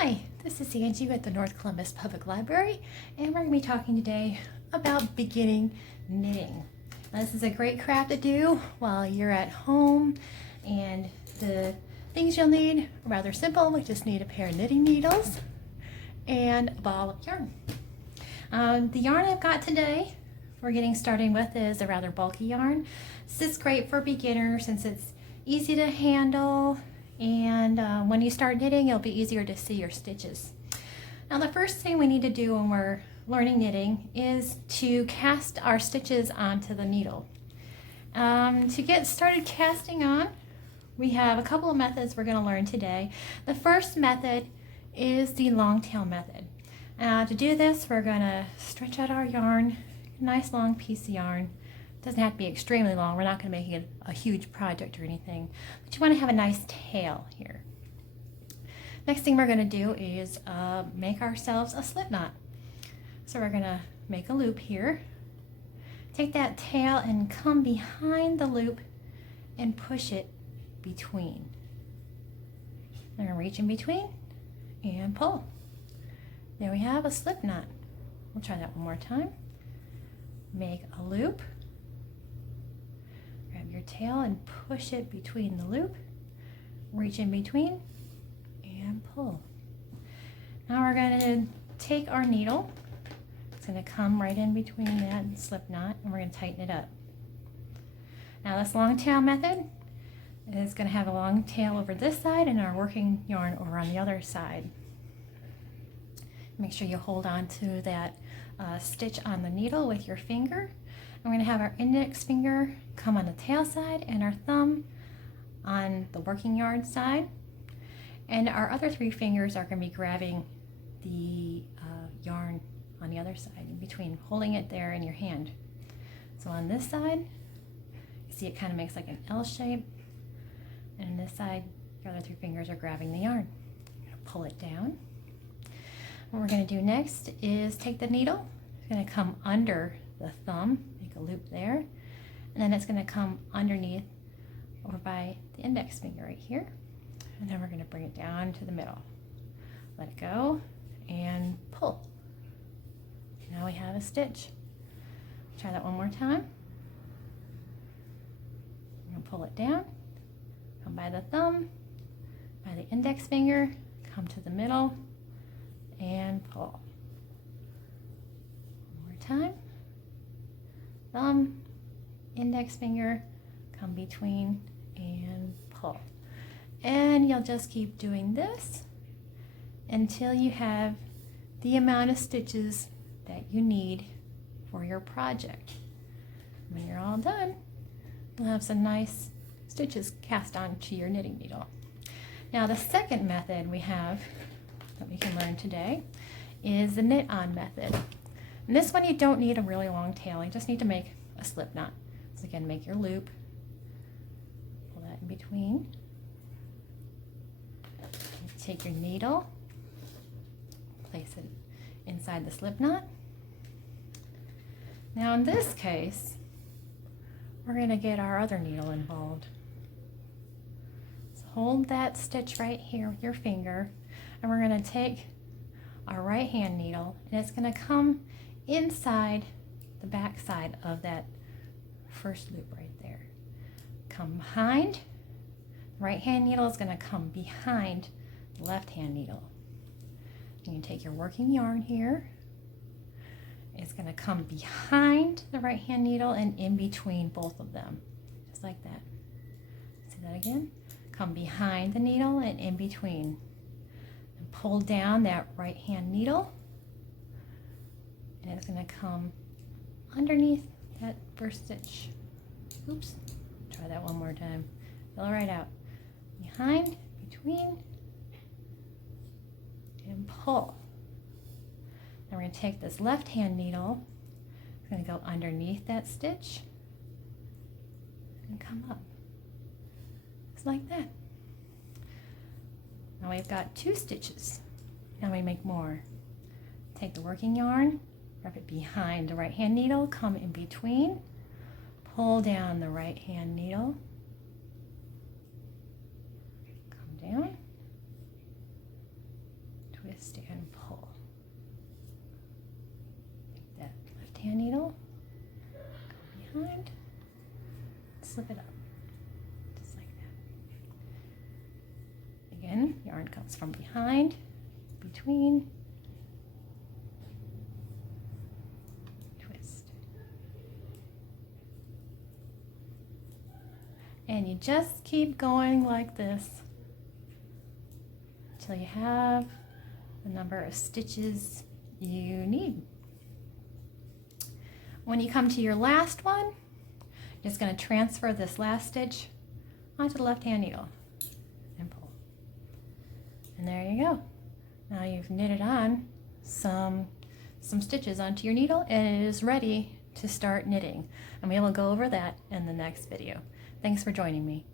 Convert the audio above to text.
Hi, this is Angie with the North Columbus Public Library, and we're going to be talking today about beginning knitting. Now, this is a great craft to do while you're at home, and the things you'll need are rather simple. We just need a pair of knitting needles and a ball of yarn. The yarn I've got today we're getting started with is a rather bulky yarn. This is great for beginners since it's easy to handle, and when you start knitting it'll be easier to see your stitches. Now the first thing we need to do when we're learning knitting is to cast our stitches onto the needle. To get started casting on, we have a couple of methods we're going to learn today. The first method is the long tail method. To do this, we're going to stretch out our yarn, a nice long piece of yarn. It doesn't have to be extremely long. We're not going to make it a huge project or anything, but you want to have a nice tail here. Next thing we're going to do is make ourselves a slip knot. So we're going to make a loop here. Take that tail and come behind the loop and push it between. We're going to reach in between and pull. There we have a slip knot. We'll try that one more time. Make a loop. Grab your tail and push it between the loop. Reach in between and pull. Now we're going to take our needle. It's going to come right in between that slip knot, and we're going to tighten it up. Now this long tail method is going to have a long tail over this side and our working yarn over on the other side. Make sure you hold on to that stitch on the needle with your finger. We're going to have our index finger come on the tail side and our thumb on the working yarn side. And our other three fingers are going to be grabbing the yarn on the other side, in between, holding it there in your hand. So on this side, you see it kind of makes like an L shape. And on this side, your other three fingers are grabbing the yarn. You're going to pull it down. What we're going to do next is take the needle. It's going to come under the thumb, make a loop there, and then it's going to come underneath over by the index finger right here, and then we're going to bring it down to the middle. Let it go and pull. Now we have a stitch. Try that one more time. I'm going to pull it down, come by the thumb, by the index finger, come to the middle, and pull. One more time. Thumb, index finger, come between and pull. And you'll just keep doing this until you have the amount of stitches that you need for your project. When you're all done, you'll have some nice stitches cast onto your knitting needle. Now the second method we have that we can learn today is the knit on method. And this one you don't need a really long tail, you just need to make a slip knot. So again, make your loop, pull that in between, take your needle, place it inside the slip knot. Now in this case, we're going to get our other needle involved. So hold that stitch right here with your finger, and we're going to take our right hand needle, and it's going to come inside the back side of that first loop right there. Come behind. The right hand needle is going to come behind the left hand needle. You can take your working yarn here. It's going to come behind the right hand needle and in between both of them, just like that. See that again? Come behind the needle and in between. And pull down that right hand needle, and it's going to come underneath that first stitch. Oops, try that one more time. Fill right out. Behind, between, and pull. Now we're going to take this left hand needle, it's going to go underneath that stitch and come up, just like that. Now we've got two stitches. Now we make more. Take the working yarn, wrap it behind the right hand needle, come in between, pull down the right hand needle, come down, twist and pull. Take that left hand needle, go behind, slip it up, just like that. Again, yarn comes from behind, between, twist. And you just keep going like this until you have the number of stitches you need. When you come to your last one, you're just going to transfer this last stitch onto the left hand needle and pull. And there you go. Now you've knitted on some stitches onto your needle and it is ready to start knitting. And we will go over that in the next video. Thanks for joining me.